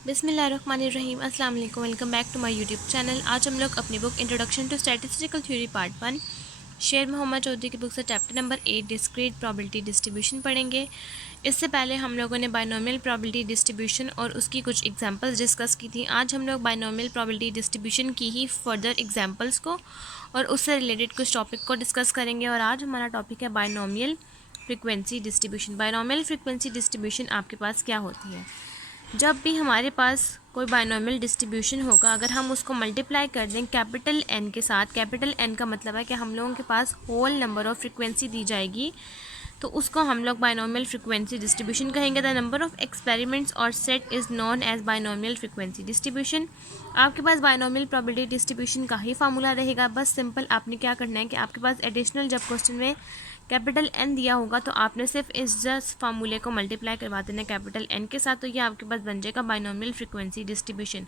बिस्मिल्लाहिर्रहमानिर्रहीम। अस्सलाम वालेकुम। Welcome back to my YouTube channel. आज हम लोग अपनी book introduction to statistical theory part 1 Sher Mohammad Chaudhry की बुक से chapter number 8 discrete probability distribution पढ़ेंगे। इससे पहले हम लोगों ने बायनोमियल प्रोबेबिलिटी डिस्ट्रीब्यूशन और उसकी कुछ एग्जांपल्स डिस्कस की थी। आज हम लोग बायनोमियल प्रोबेबिलिटी डिस्ट्रीब्यूशन की ही फर्दर एग्जांपल्स को और उससे रिलेटेड कुछ टॉपिक को डिस्कस करेंगे। और आज हमारा टॉपिक है binomial frequency distribution. Binomial frequency distribution आपके पास क्या होती है? जब भी हमारे पास कोई बायनोमियल डिस्ट्रीब्यूशन होगा, अगर हम उसको मल्टीप्लाई कर दें कैपिटल एन के साथ, कैपिटल एन का मतलब है कि हम लोगों के पास होल नंबर ऑफ़ फ्रिक्वेंसी दी जाएगी, तो उसको हम लोग बायनोमियल फ्रिक्वेंसी डिस्ट्रीब्यूशन कहेंगे। द नंबर ऑफ एक्सपेरिमेंट्स और set is known as binomial frequency distribution. आपके पास बायनोमियल प्रोबेबिलिटी डिस्ट्रीब्यूशन का ही फार्मूला रहेगा। बस सिंपल आपने क्या करना है कि आपके पास एडिशनल जब क्वेश्चन में कैपिटल एन दिया होगा तो आपने सिर्फ इस जस्ट फार्मूले को मल्टीप्लाई करवा देना कैपिटल एन के साथ, तो ये आपके पास बन जाएगा बायनोमियल फ्रिक्वेंसी डिस्ट्रीब्यूशन।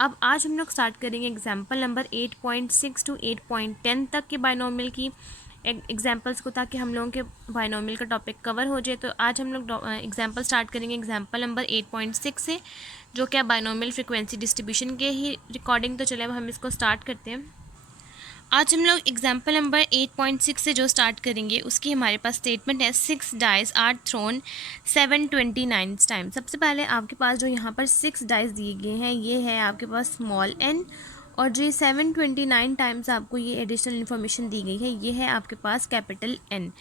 अब आज हम लोग स्टार्ट करेंगे एग्जाम्पल नंबर 8.6 टू 8.10 तक के बायनोमियल की एग्जाम्पल्स को, ताकि हम लोगों के बायनोमियल का टॉपिक कवर हो जाए। तो आज हम लोग एग्जाम्पल स्टार्ट करेंगे एग्जाम्पल नंबर 8.6 से, जो क्या बायनोमियल फ्रिक्वेंसी डिस्ट्रीब्यूशन के ही रिकॉर्डिंग। तो चले अब हम इसको स्टार्ट करते हैं। आज हम लोग एग्जाम्पल नंबर 8.6 से जो स्टार्ट करेंगे उसकी हमारे पास स्टेटमेंट है 6 डाइस आर थ्रोन 729 टाइम। सबसे पहले आपके पास जो यहाँ पर 6 डाइस दिए गए हैं ये है आपके पास स्मॉल एन, और जो 729 टाइम्स आपको ये एडिशनल इन्फॉर्मेशन दी गई है ये है आपके पास capital N.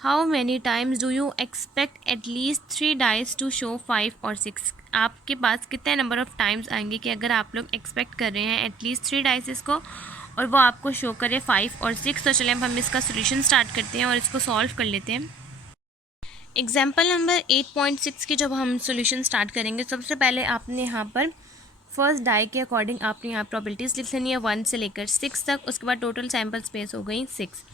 How many times do you expect at least 3 dice to show 5 और 6? आपके पास कितने नंबर ऑफ़ टाइम्स आएंगे कि अगर आप लोग एक्सपेक्ट कर रहे हैं एटलीस्ट 3 डाइसेस को और वो आपको शो करे 5 और 6। तो चलें अब हम इसका सोल्यूशन स्टार्ट करते हैं और इसको सॉल्व कर लेते हैं। एग्जाम्पल नंबर 8.6 की जब हम सोल्यूशन स्टार्ट करेंगे, सबसे पहले आपने यहाँ पर फर्स्ट डाई के अकॉर्डिंग आपने यहाँ प्रॉपर्टीज़ लिख लेनी है 1 से लेकर 6 तक। उसके बाद टोटल सैम्पल स्पेस हो गई 6।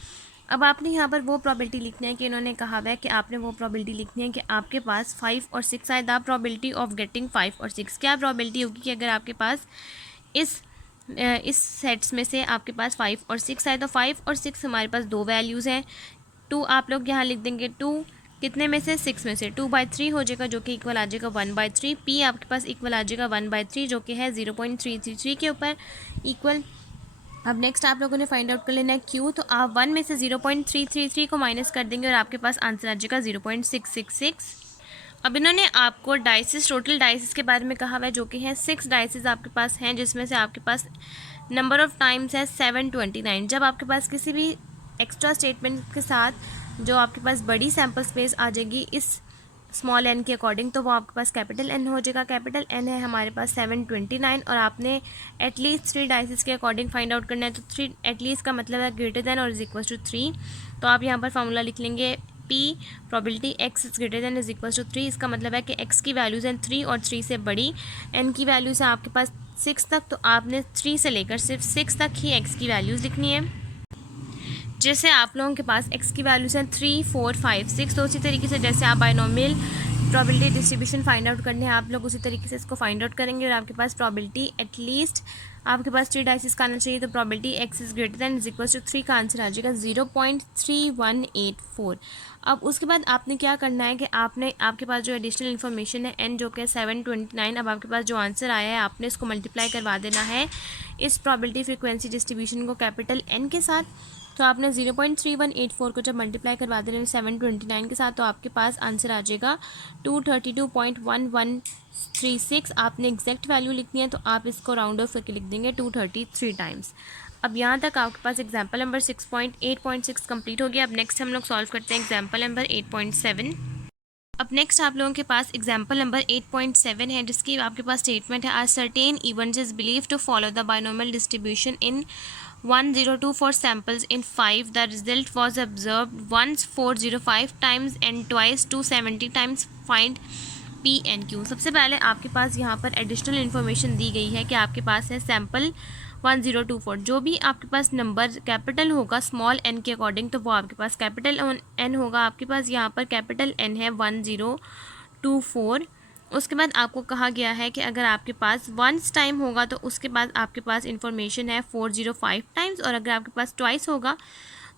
अब आपने यहाँ पर वो प्रॉबिलिटी लिखनी है कि इन्होंने कहा हुआ है कि आपने वो प्रॉबिलिटी लिखनी है कि आपके पास 5 और 6 आए। द प्रॉबिलिटी ऑफ गेटिंग 5 और 6 क्या प्रॉबिलिटी होगी कि अगर आपके पास इस सेट्स में से आपके पास 5 और 6 आए, तो 5 और 6 हमारे पास दो वैल्यूज़ हैं। 2 आप लोग यहाँ लिख देंगे, 2 कितने में से 6 में से 2/3 हो जाएगा, जो कि इक्वल आ जाएगा 1/3। पी आपके पास इक्वल आ जाएगा 1/3, जो कि है 0.333 के ऊपर इक्वल। अब नेक्स्ट आप लोगों ने फाइंड आउट कर लेना है क्यू। तो आप 1 में से 0.333 को माइनस कर देंगे और आपके पास आंसर आ जाएगा 0.666। अब इन्होंने आपको डाइसिस, टोटल डाइसिस के बारे में कहा हुआ है, जो कि है 6 डाइसिस आपके पास हैं, जिसमें से आपके पास नंबर ऑफ़ टाइम्स है 729। जब आपके पास किसी भी एक्स्ट्रा स्टेटमेंट के साथ जो आपके पास बड़ी सैम्पल स्पेस आ जाएगी इस स्मॉल एन के अकॉर्डिंग, तो वो आपके पास कैपिटल एन हो जाएगा। कैपिटल एन है हमारे पास 729 और आपने एटलीस्ट 3 डाइसिस के अकॉर्डिंग फाइंड आउट करना है। तो 3 एटलीस्ट का मतलब है ग्रेटर देन और इज इक्वल टू 3। तो आप यहाँ पर फार्मूला लिख लेंगे P probability X is greater than is equal to 3। इसका मतलब है कि एक्स की वैल्यूज़ हैं 3 और 3 से बड़ी। एन की वैल्यूज़ है आपके पास 6 तक, तो आपने 3 से लेकर सिर्फ 6 तक ही एक्स की वैल्यूज़ लिखनी है। जैसे आप लोगों के पास एक्स की वैल्यूज़ हैं 3, 4, 5, 6, तो उसी तरीके से जैसे आप binomial probability distribution find out करने हैं, आप लोग उसी तरीके से इसको फाइंड आउट करेंगे और आपके पास प्रोबेबिलिटी एटलीस्ट आपके पास 3 डाइसिस का आना चाहिए। तो probability X is greater than is equal to 3 का आंसर आ जाएगा 0.3184। अब उसके बाद आपने क्या करना है कि आपने आपके पास जो एडिशनल इन्फॉर्मेशन है एन, जो कि 729, अब आपके पास जो आंसर आया है आपने इसको मल्टीप्लाई करवा देना है इस प्रोबेबिलिटी फ्रिक्वेंसी डिस्ट्रीब्यूशन को कैपिटल एन के साथ। तो आपने 0.3184 को जब मल्टीप्लाई करवा देना 729 के साथ, तो आपके पास आंसर आ जाएगा 232.1136। आपने एग्जैक्ट वैल्यू लिखनी है, तो आप इसको राउंड ऑफ करके लिख देंगे 233 टाइम्स। अब यहाँ तक आपके पास एग्जाम्पल नंबर 8.6 कंप्लीट हो गया। अब नेक्स्ट हम लोग सॉल्व करते हैं एग्जाम्पल नंबर 8.7। अब नेक्स्ट आप लोगों के पास एग्जाम्पल नंबर 8.7 है, जिसकी आपके पास स्टेटमेंट है, are certain events is believe to follow the binomial distribution in 102 for samples in 5. The result was observed once 405 times and twice 270 times. Find P and Q. सबसे पहले आपके पास यहाँ पर एडिशनल इन्फॉर्मेशन दी गई है कि आपके पास है सैम्पल 1024। जो भी आपके पास नंबर कैपिटल होगा स्मॉल एन के अकॉर्डिंग, तो वो आपके पास कैपिटल एन होगा। आपके पास यहाँ पर कैपिटल एन है 1024। उसके बाद आपको कहा गया है कि अगर आपके पास वंस टाइम होगा तो उसके बाद आपके पास इंफॉर्मेशन है 405 टाइम्स, और अगर आपके पास ट्वाइस होगा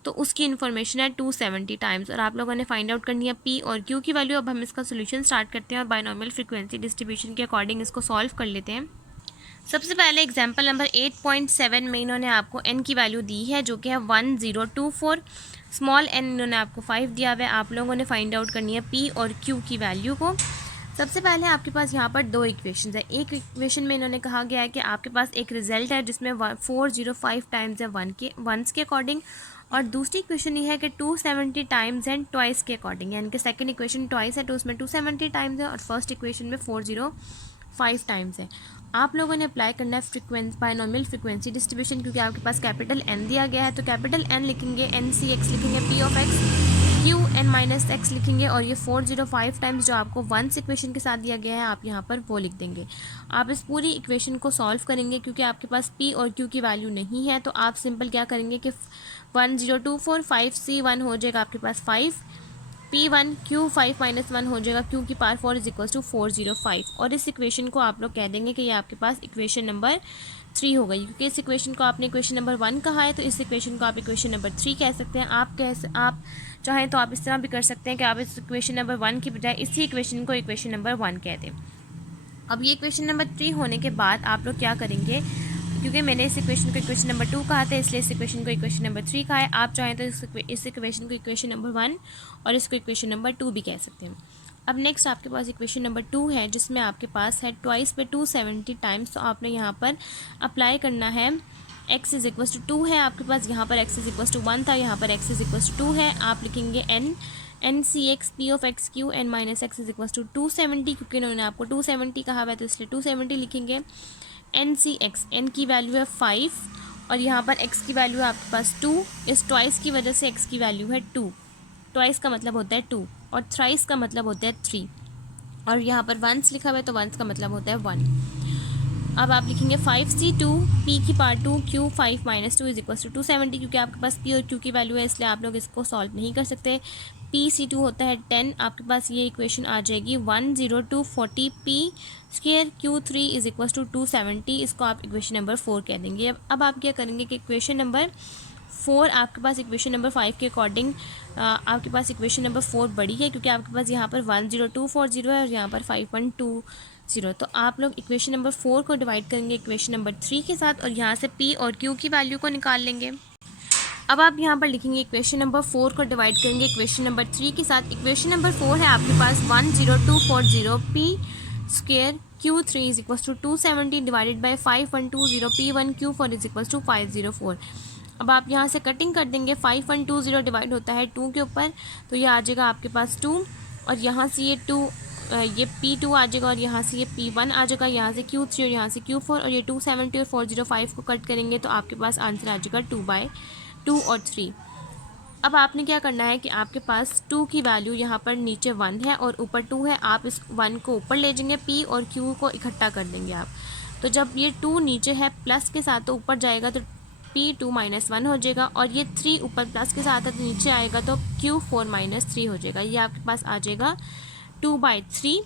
तो उसकी इन्फॉर्मेशन है 270 टाइम्स, और आप लोगों ने फाइंड आउट करनी है पी और क्यू की वैल्यू। अब हम इसका सोल्यूशन स्टार्ट करते हैं और बायनॉमियल फ्रीक्वेंसी डिस्ट्रीब्यूशन के अकॉर्डिंग इसको सॉल्व कर लेते हैं। सबसे पहले एग्जांपल नंबर 8.7 में इन्होंने आपको n की वैल्यू दी है जो कि है 1024। स्मॉल n इन्होंने आपको 5 दिया हुआ है। आप लोगों ने फाइंड आउट करनी है p और q की वैल्यू को। सबसे पहले आपके पास यहाँ पर दो इक्वेशंस है। एक इक्वेशन में इन्होंने कहा गया है कि आपके पास एक रिजल्ट है जिसमें 405 टाइम्स है वंस के अकॉर्डिंग, और दूसरी इक्वेशन ये है कि 270 टाइम्स एंड ट्वाइस के अकॉर्डिंग, यानी कि सेकंड इक्वेशन ट्वाइस है तो उसमें 270 टाइम्स है और फर्स्ट इक्वेशन में 405 टाइम्स है। आप लोगों ने अप्लाई करना है बायनॉमियल फ्रीक्वेंसी डिस्ट्रीब्यूशन, क्योंकि आपके पास कैपिटल N दिया गया है तो कैपिटल N लिखेंगे, NCX लिखेंगे, P ऑफ X Q N minus X लिखेंगे, और ये 405 टाइम्स जो आपको वंस इक्वेशन के साथ दिया गया है आप यहाँ पर वो लिख देंगे। आप इस पूरी इक्वेशन को सॉल्व करेंगे क्योंकि आपके पास P और Q की वैल्यू नहीं है, तो आप सिंपल क्या करेंगे कि 1024 5C1 हो जाएगा आपके पास 5, P1 Q5 माइनस 1 हो जाएगा, Q की पावर 4 इज इक्वल टू 405, और इस इक्वेशन को आप लोग कह देंगे कि ये आपके पास इक्वेशन नंबर 3 हो गई, क्योंकि इस इक्वेशन को आपने इक्वेशन नंबर 1 कहा है तो इस इक्वेशन को आप इक्वेशन नंबर 3 कह सकते हैं। आप चाहें तो आप इस तरह भी कर सकते हैं कि आप इस इक्वेशन नंबर 1 की बजाय इसी इक्वेशन को इक्वेशन नंबर 1 कह दें। अब ये इक्वेशन नंबर 3 होने के बाद आप लोग क्या करेंगे, क्योंकि मैंने इस इक्वेशन को इक्वेशन नंबर 2 कहा था इसलिए इस इक्वेशन को इक्वेशन नंबर 3 कहा है। आप चाहें तो इस इक्वेशन को इक्वेशन नंबर 1 और इसको इक्वेशन नंबर 2 भी कह सकते हैं। अब नेक्स्ट आपके पास इक्वेशन नंबर 2 है जिसमें आपके पास है ट्वाइस पे 270 टाइम्स, तो आपने यहाँ पर अप्लाई करना है x इज इक्वल टू 2 है आपके पास, यहाँ पर x इज इक्वल टू 1 था, यहाँ पर x इज इक्वल टू 2 है। आप लिखेंगे NCX P ऑफ X Q N minus X is equal to 270, क्योंकि इन्होंने आपको 270 कहा हुआ है तो इसलिए 270 लिखेंगे। NCX N की वैल्यू है 5 और यहाँ पर X की वैल्यू है आपके पास 2, इस ट्वाइस की वजह से X की वैल्यू है 2। ट्वाइस का मतलब होता है 2 और थ्राइस का मतलब होता है 3, और यहाँ पर वंस लिखा हुआ है तो वंस का मतलब होता है 1। अब आप लिखेंगे 5C2 P की power 2 Q 5 minus 2 is equal to 270, क्योंकि आपके पास P और Q की वैल्यू है इसलिए आप लोग इसको सॉल्व नहीं कर सकते। PC2 होता है 10, आपके पास ये इक्वेशन आ जाएगी 10240 P square Q3 is equal to 270, इसको आप इक्वेशन नंबर 4 कह देंगे। अब आप क्या करेंगे कि इक्वेशन नंबर 4 आपके पास इक्वेशन नंबर 5 के अकॉर्डिंग आपके पास इक्वेशन नंबर 4 बड़ी है, क्योंकि आपके पास यहाँ पर 10240 है और यहाँ पर 5120, तो आप लोग इक्वेशन नंबर 4 को डिवाइड करेंगे इक्वेशन नंबर 3 के साथ और यहाँ से P और Q की वैल्यू को निकाल लेंगे। अब आप यहाँ पर लिखेंगे इक्वेशन नंबर 4 को डिवाइड करेंगे इक्वेशन नंबर 3 के साथ। इक्वेशन नंबर 4 है आपके पास 10240 P square Q3 is equal to 270 divided by 5120 P1 Q4 is equal to 504। अब आप यहाँ से कटिंग कर देंगे, 5120 डिवाइड होता है 2 के ऊपर, तो ये आ जाएगा आपके पास 2, और यहाँ से ये 2 ये P2 आ जाएगा और यहाँ से ये P1 आ जाएगा, यहाँ से Q3 और यहाँ से Q4, और ये 270 और 405 को कट करेंगे तो आपके पास आंसर आ जाएगा 2/2 और 3। अब आपने क्या करना है कि आपके पास 2 की वैल्यू यहाँ पर नीचे 1 है और ऊपर 2 है, आप इस 1 को ऊपर ले जाएंगे, P और Q को इकट्ठा कर देंगे आप। तो जब ये 2 नीचे है प्लस के साथ तो ऊपर जाएगा तो P2 माइनस 1 हो जाएगा, और ये 3 ऊपर प्लस के साथ है तो नीचे आएगा तो Q4 माइनस 3 हो जाएगा। ये आपके पास आ जाएगा 2/3,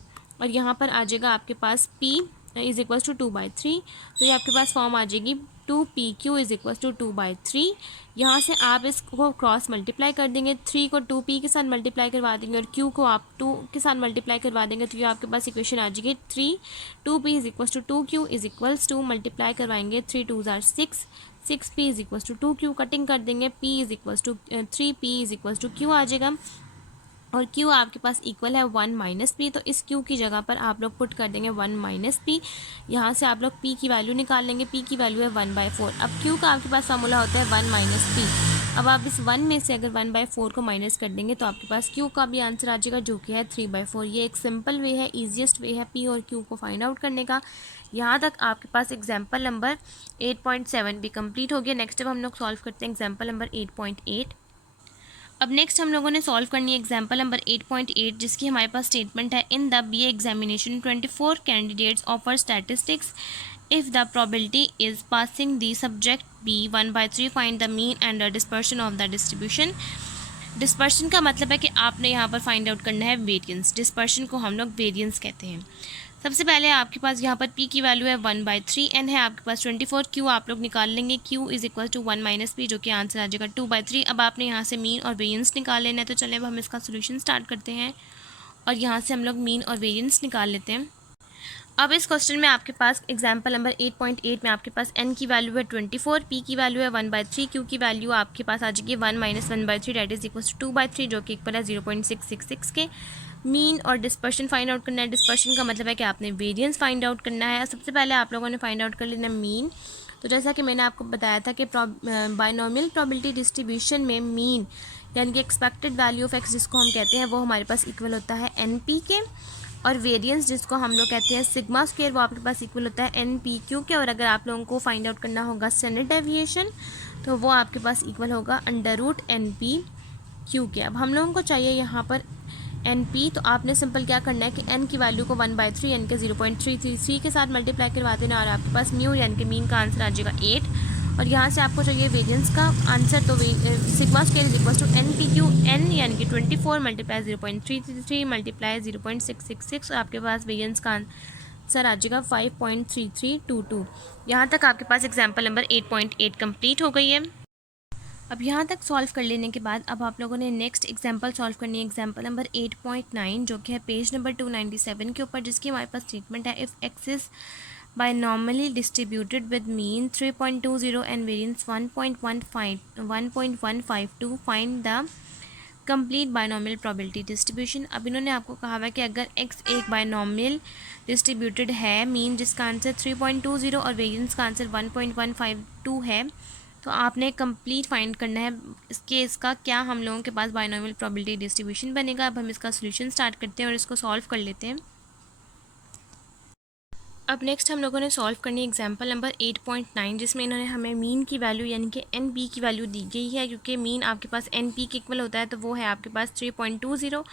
और यहाँ पर आ जाएगा आपके पास P इज इक्वल टू 2/3, तो ये आपके पास फॉर्म आ जाएगी 2PQ इज इक्वल टू 2/3। यहाँ से आप इसको क्रॉस मल्टीप्लाई कर देंगे, 3 को 2P के साथ मल्टीप्लाई करवा देंगे और Q को आप 2 के साथ मल्टीप्लाई करवा देंगे, तो ये आपके पास इक्वेशन आ जाएगी 2P is equal to 2Q is equals to multiply करवाएंगे 3 2s are 6, 6P is equal to 2Q, cutting कर देंगे, P is equal to 3P is equal to Q आ जाएगा, और Q आपके पास इक्वल है 1 माइनस P, तो इस Q की जगह पर आप लोग पुट कर देंगे 1 माइनस P। यहाँ से आप लोग P की वैल्यू निकाल लेंगे, P की वैल्यू है 1/4। अब Q का आपके पास फार्मूला होता है 1 माइनस P। अब आप इस 1 में से अगर 1/4 को माइनस कर देंगे तो आपके पास Q का भी आंसर आ जाएगा जो कि है 3/4। ये एक सिंपल वे है, ईजिएस्ट वे है P और Q को फाइंड आउट करने का। यहाँ तक आपके पास एग्जाम्पल नंबर 8.7 भी कंप्लीट हो गया। नेक्स्ट अब हम लोग सॉल्व करते हैं एग्जाम्पल नंबर 8.8। अब नेक्स्ट हम लोगों ने सॉल्व करनी है एग्जाम्पल नंबर 8.8, जिसकी हमारे पास स्टेटमेंट है in the BA examination 24 candidates offer statistics if the probability is passing the subject B 1/3 find the mean and the dispersion of the distribution. Dispersion का मतलब है कि आपने यहाँ पर फाइंड आउट करना है वेरिएंस, डिस्पर्शन को हम लोग वेरिएंस कहते हैं। सबसे पहले आपके पास यहाँ पर p की वैल्यू है 1/3, n है आपके पास 24, q आप लोग निकाल लेंगे, q is equal to 1 minus p, जो कि आंसर आ जाएगा 2/3। अब आपने यहाँ से मीन और वेरिएंस निकाल लेना है, तो चलें अब हम इसका सोल्यूशन स्टार्ट करते हैं और यहाँ से हम लोग मीन और वेरिएंस निकाल लेते हैं। अब इस क्वेश्चन में आपके पास एग्जाम्पल नंबर 8.8 में आपके पास n की वैल्यू है 24, p की वैल्यू है 1/3, q की वैल्यू आपके पास आ जाएगी 1 minus 1/3 that is equal to 2/3, जो कि इक्वल है 0.666 के। मीन और डिस्पर्शन फाइंड आउट करना है। डिस्पर्शन का मतलब है कि आपने वेरिएंस फाइंड आउट करना है। सबसे पहले आप लोगों ने फाइंड आउट कर लेना मीन। तो जैसा कि मैंने आपको बताया था कि बाइनोमियल प्रोबेबिलिटी डिस्ट्रीब्यूशन में मीन यानी कि एक्सपेक्टेड वैल्यू ऑफ एक्स जिसको हम कहते हैं वो हमारे पास इक्वल होता है NP के, और वेरिएंस जिसको हम लोग कहते हैं सिग्मा स्क्वायर वो आपके पास इक्वल होता है NPQ के। और अगर आप लोगों को फाइंड आउट करना होगा स्टैंडर्ड डेविएशन तो वो आपके पास इक्वल होगा √NPQ के। अब हम लोगों को चाहिए यहाँ पर NP, तो आपने सिंपल क्या करना है कि n की वैल्यू को 1/3 यानी कि 0.333 के साथ मल्टीप्लाई करवा देना और आपके पास म्यू यानी कि मीन का आंसर आ जाएगा 8। और यहाँ से आपको चाहिए वेरिएंस का आंसर, तो sigma square is equal to NPQ, n यानी कि 24 मल्टीप्लाई 0.333 मल्टीप्लाई 0.666 और आपके पास वेरिएंस का आंसर आ जाएगा 5.3322। यहाँ तक आपके पास एग्जाम्पल नंबर 8.8 कंप्लीट हो गई है। अब यहाँ तक सॉल्व कर लेने के बाद अब आप लोगों ने नेक्स्ट एग्जांपल सॉल्व करनी है, एग्जांपल नंबर 8.9 जो कि है पेज नंबर 297 के ऊपर, जिसकी हमारे पास स्टेटमेंट है if X is binomially distributed with mean 3.20 and variance 1.152 find the complete binomial probability distribution. अब इन्होंने आपको कहा है कि अगर x एक बायनॉमियल डिस्ट्रीब्यूटेड है, मीन जिसका आंसर 3.20 और वेरिएंस का आंसर 1.152 है, तो आपने कंप्लीट फाइंड करना है इसके इसका क्या हम लोगों के पास बायनॉमियल प्रोबेबिलिटी डिस्ट्रीब्यूशन बनेगा। अब हम इसका सोल्यूशन स्टार्ट करते हैं और इसको सॉल्व कर लेते हैं। अब नेक्स्ट हम लोगों ने सॉल्व करनी है एग्जांपल नंबर 8.9, जिसमें इन्होंने हमें मीन की वैल्यू यानी कि NP की वैल्यू दी गई है। क्योंकि मीन आपके पास NP के इक्वल होता है तो वो है आपके पास 3.20,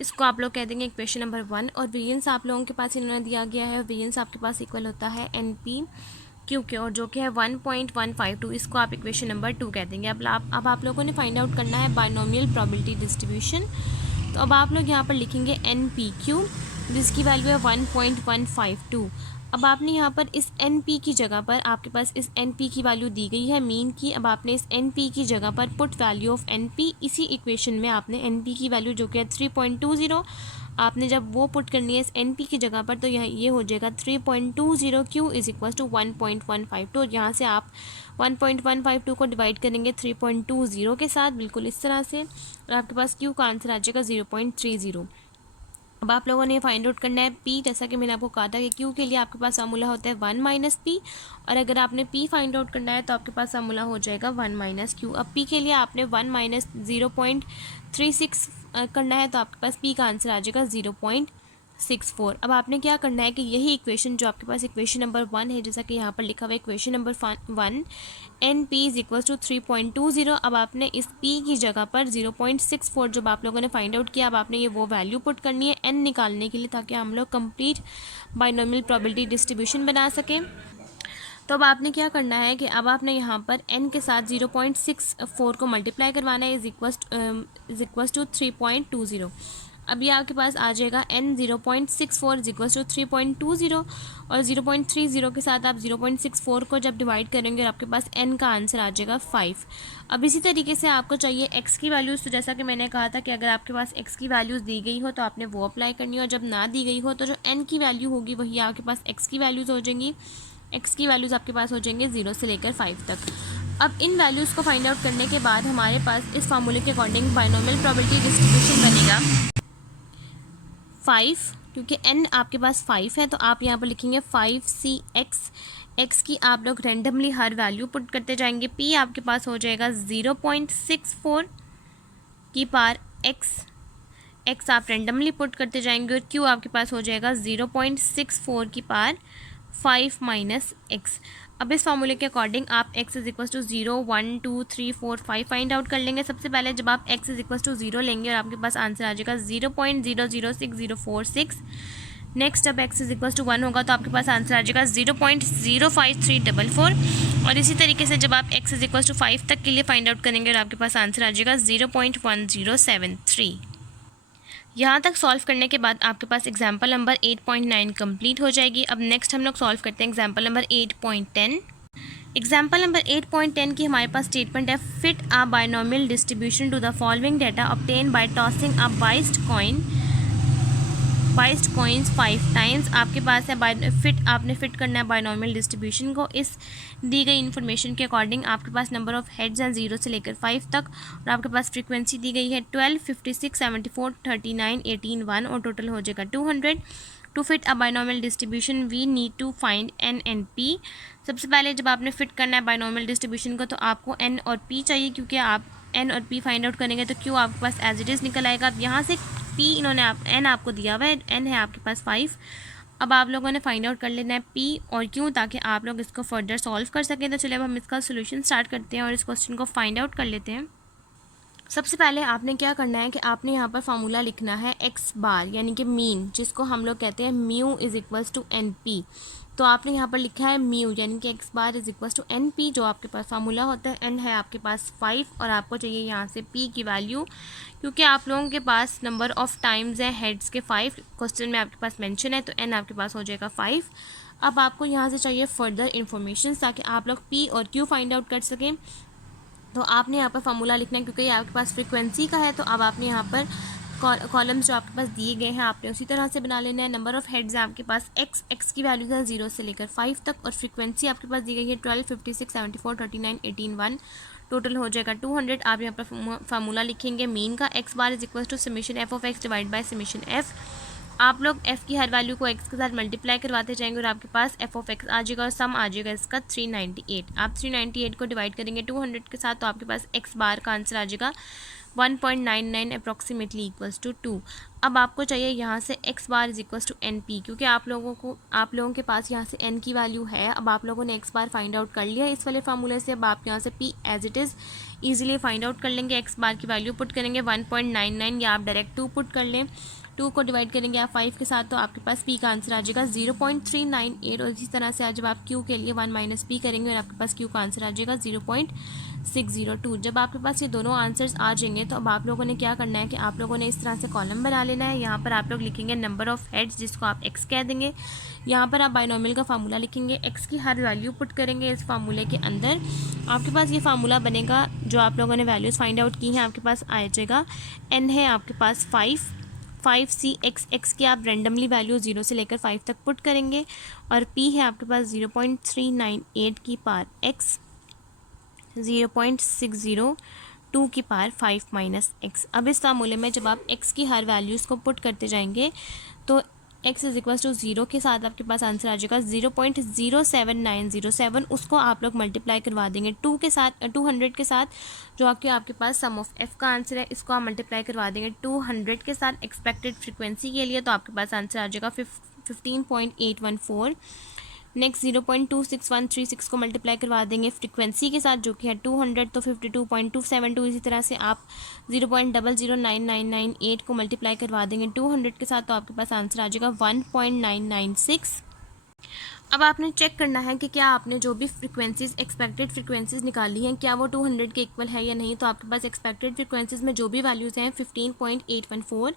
इसको आप लोग कह देंगे इक्वेशन नंबर 1। और वेरिएंस आप लोगों के पास इन्होंने दिया गया है, वेरिएंस आपके पास इक्वल होता है NPQ के, और जो कि है 1.152, इसको आप इक्वेशन नंबर 2 कह देंगे। अब आप लोगों ने फाइंड आउट करना है बायनॉमियल प्रोबेबिलिटी डिस्ट्रीब्यूशन। तो अब आप लोग यहाँ पर लिखेंगे NPQ जिसकी वैल्यू है 1.152। अब आपने यहाँ पर इस NP की जगह पर आपके पास इस NP की वैल्यू दी गई है मीन की। अब आपने इस NP की जगह पर पुट वैल्यू ऑफ NP, इसी इक्वेशन में आपने NP की वैल्यू जो कि है 3.20 आपने जब वो पुट करनी है इस NP की जगह पर, तो ये हो जाएगा 3.20 Q इज इक्वल टू 1.152। यहाँ से आप 1.152 को डिवाइड करेंगे 3.20 के साथ, बिल्कुल इस तरह से, और आपके पास Q का आंसर आ जाएगा 0.30। अब आप लोगों ने फाइंड आउट करना है P, जैसा कि मैंने आपको कहा था कि Q के लिए आपके पास फार्मूला होता है 1 माइनस P, और अगर आपने P फाइंड आउट करना है तो आपके पास फार्मूला हो जाएगा 1 माइनस Q। अब P के लिए आपने 1 माइनस 0.36 करना है तो आपके पास P का आंसर आ जाएगा 0.64। अब आपने क्या करना है कि यही इक्वेशन जो आपके पास इक्वेशन नंबर 1 है, जैसा कि यहाँ पर लिखा हुआ है equation number 1 NP is equal to 3.20, अब आपने इस P की जगह पर 0.64 जब आप लोगों ने फाइंड आउट किया, अब आपने ये वो वैल्यू पुट करनी है N निकालने के लिए, ताकि हम लोग कंप्लीट बायनॉमियल प्रोबेबिलिटी डिस्ट्रीब्यूशन बना सकें। तो अब आपने क्या करना है कि अब आपने यहाँ पर N के साथ 0.64 को मल्टीप्लाई करवाना है इज इक्वल टू 3.20। अब ये आपके पास आ जाएगा N 0.64 इज इक्वल टू 3.20, और 0.30 के साथ आप 0.64 को जब डिवाइड करेंगे और आपके पास N का आंसर आ जाएगा 5। अब इसी तरीके से आपको चाहिए X की वैल्यूज़। तो जैसा कि मैंने कहा था कि अगर आपके पास X की वैल्यूज़ दी गई हो तो आपने वो अप्लाई करनी है, और जब ना दी गई हो तो जो N की वैल्यू होगी वही आपके पास X की वैल्यूज़ हो जाएंगी। X की वैल्यूज़ आपके पास हो जाएंगे 0 से लेकर 5 तक। अब इन वैल्यूज़ को फाइंड आउट करने के बाद हमारे पास इस फार्मूले के अकॉर्डिंग बायनॉमियल प्रोबेबिलिटी डिस्ट्रीब्यूशन बनेगा 5, क्योंकि n आपके पास 5 है तो आप यहाँ पर लिखेंगे 5CX। x की आप लोग रेंडमली हर वैल्यू पुट करते जाएंगे। p आपके पास हो जाएगा 0.64 की पार x आप रेंडमली पुट करते जाएंगे, और q आपके पास हो जाएगा 0.64 की पार 5 माइनस x। अब इस फॉर्मूले के अकॉर्डिंग आप x is equal to 0, 1, 2, 3, 4, 5 find out कर लेंगे। सबसे पहले जब आप x इज इक्वल टू 0 लेंगे और आपके पास आंसर आ जाएगा 0.006046। नेक्स्ट जब x इज इक्वल टू 1 होगा तो आपके पास आंसर आ जाएगा 0.05344, और इसी तरीके से जब आप x इज इक्वल टू 5 तक के लिए फाइंड आउट करेंगे और आपके पास आंसर आ जाएगा 0.1073। यहाँ तक सॉल्व करने के बाद आपके पास एग्जाम्पल नंबर 8.9 कंप्लीट हो जाएगी। अब नेक्स्ट हम लोग सॉल्व करते हैं एग्जाम्पल नंबर 8.10। एग्जाम्पल नंबर 8.10 की हमारे पास स्टेटमेंट है, fit a binomial distribution to the following data obtain by tossing a biased coins 5 times. आपके पास है आपने फिट करना है बायनोमियल डिस्ट्रीब्यूशन को इस दी गई इन्फॉर्मेशन के अकॉर्डिंग। आपके पास नंबर ऑफ हेड्स हैं 0 से लेकर 5 तक, और आपके पास फ्रीक्वेंसी दी गई है 12, 56, 74, 39, 18, 1, और टोटल हो जाएगा 200। To fit a binomial distribution we need to find N and P. सबसे पहले जब आपने फिट करना है बायनोमियल डिस्ट्रीब्यूशन को तो आपको एन और पी चाहिए, क्योंकि आप एन और पी फाइंड आउट करेंगे तो क्यू आपके पास एज इट इज़ निकल आएगा। अब यहाँ से पी इन्होंने एन आपको दिया हुआ है, एन है आपके पास 5। अब आप लोगों ने फाइंड आउट कर लेना है पी और क्यू, ताकि आप लोग इसको फर्दर सॉल्व कर सकें। तो चलिए अब हम इसका सोल्यूशन स्टार्ट करते हैं और इस क्वेश्चन को फाइंड आउट कर लेते हैं। सबसे पहले आपने क्या करना है कि आपने यहाँ पर फार्मूला लिखना है एक्स बार यानी कि मीन, जिसको हम लोग कहते हैं mu is equals to N P. तो आपने यहाँ पर लिखा है म्यू यानी कि X bar is equals to N P, जो आपके पास फार्मूला होता है। एन है आपके पास 5 और आपको चाहिए यहाँ से पी की वैल्यू, क्योंकि आप लोगों के पास नंबर ऑफ टाइम्स है हेड्स के 5 क्वेश्चन में आपके पास मेंशन है, तो एन आपके पास हो जाएगा 5। अब आपको यहाँ से चाहिए फर्दर इन्फॉर्मेशन ताकि आप लोग पी और क्यू फाइंड आउट कर सकें। तो आपने यहाँ पर फार्मूला लिखना है, क्योंकि ये आपके पास फ्रीक्वेंसी का है। तो अब आपने यहाँ पर कॉलम्स जो आपके पास दिए गए हैं आपने उसी तरह से बना लेना है। नंबर ऑफ हेड्स है आपके पास एक्स की वैल्यूज है 0 से लेकर 5 तक, और फ्रीक्वेंसी आपके पास दी गई है 12, 56, 74, 39, 18, 1, टोटल हो जाएगा 200। आप यहाँ पर फार्मूला लिखेंगे मीन का, X bar is equal to summation F of X divide by summation F. आप लोग f की हर वैल्यू को x के साथ मल्टीप्लाई करवाते जाएंगे और आपके पास f ऑफ x आ जाएगा और सम आ जाएगा इसका 398। आप 398 को डिवाइड करेंगे 200 के साथ, तो आपके पास x बार का आंसर आ जाएगा 1.99 अप्रॉक्सीमेटली इक्वल्स टू 2। अब आपको चाहिए यहाँ से x bar is equals to N P, क्योंकि आप लोगों के पास यहाँ से n की वैल्यू है। अब आप लोगों ने x बार फाइंड आउट कर लिया इस वाले फार्मूले से। अब आप यहाँ से p as it is easily find out कर लेंगे। x बार की वैल्यू पुट करेंगे 1.99 या आप डायरेक्ट 2 पुट कर लें। 2 को डिवाइड करेंगे आप 5 के साथ, तो आपके पास p का आंसर आ जाएगा 0.398। और इसी तरह से आज जब आप q के लिए 1 माइनस p करेंगे और आपके पास q का आंसर आ जाएगा 0.602। जब आपके पास ये दोनों आंसर्स आ जाएंगे तो अब आप लोगों ने क्या करना है कि आप लोगों ने इस तरह से कॉलम बना लेना है। यहाँ पर आप लोग लिखेंगे नंबर ऑफ हेड्स, जिसको आप x कह देंगे। यहाँ पर आप बायनोमियल का फार्मूला लिखेंगे, x की हर वैल्यू पुट करेंगे इस फार्मूले के अंदर। आपके पास ये फार्मूला बनेगा, जो आप लोगों ने वैल्यूज़ फाइंड आउट की हैं आपके पास आ जाएगा। n है आपके पास 5c x की आप रेंडमली वैल्यू 0 से लेकर 5 तक पुट करेंगे, और p है आपके पास 0.398 की पावर x, 0.602 की पावर 5 माइनस x। अब इस फार्मूले में जब आप x की हर वैल्यूज़ को पुट करते जाएंगे तो x इज इक्वल टू 0 के साथ आपके पास आंसर आ जाएगा 0.07907। उसको आप लोग मल्टीप्लाई करवा देंगे 2 के साथ, 200 के साथ, जो आपके पास सम ऑफ f का आंसर है। इसको आप मल्टीप्लाई करवा देंगे 200 के साथ एक्सपेक्टेड फ्रीक्वेंसी के लिए, तो आपके पास आंसर आ जाएगा 15.814। नेक्स्ट 0.26136 को मल्टीप्लाई करवा देंगे फ्रीक्वेंसी के साथ, जो कि है 200, तो 52.272। इसी तरह से आप 0.009998 को मल्टीप्लाई करवा देंगे 200 के साथ, तो आपके पास आंसर आ जाएगा 1.996। अब आपने चेक करना है कि क्या आपने जो भी फ्रीक्वेंसीज एक्सपेक्टेड फ्रीक्वेंसीज निकाली हैं क्या वो 200 के इक्वल है या नहीं। तो आपके पास एक्सपेक्टेड फ्रीक्वेंसीज में जो भी वैल्यूज़ हैं 15.814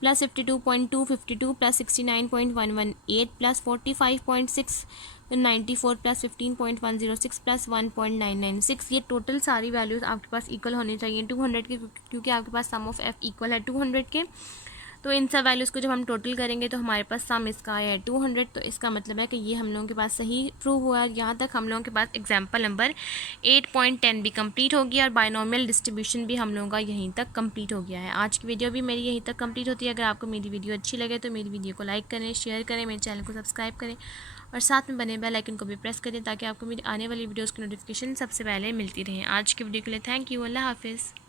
plus 52.252 plus 69.118 plus 45.694 plus 15.106 plus 1.996, ये टोटल सारी वैल्यूज़ आपके पास इक्वल होनी चाहिए 200 के, क्योंकि आपके पास सम ऑफ f इक्वल है 200 के। तो इन सब वैल्यूज़ को जब हम टोटल करेंगे तो हमारे पास सम इसका आया है 200। तो इसका मतलब है कि ये हम लोगों के पास सही प्रूव हुआ है। यहाँ तक हम लोगों के पास एग्जाम्पल नंबर 8.10 भी कंप्लीट हो गया और बायनोमियल डिस्ट्रीब्यूशन भी हम लोगों का यहीं तक कंप्लीट हो गया है। आज की वीडियो भी मेरी यहीं तक कंप्लीट होती है। अगर आपको मेरी वीडियो अच्छी लगे तो मेरी वीडियो को लाइक करें, शेयर करें, मेरे चैनल को सब्सक्राइब करें और साथ में बने बेल आइकन को भी प्रेस करें, ताकि आपको मेरी आने वाली वीडियोज़ की नोटिफिकेशन सबसे पहले मिलती रहे। आज की वीडियो के लिए थैंक यू। अल्लाह हाफिज़।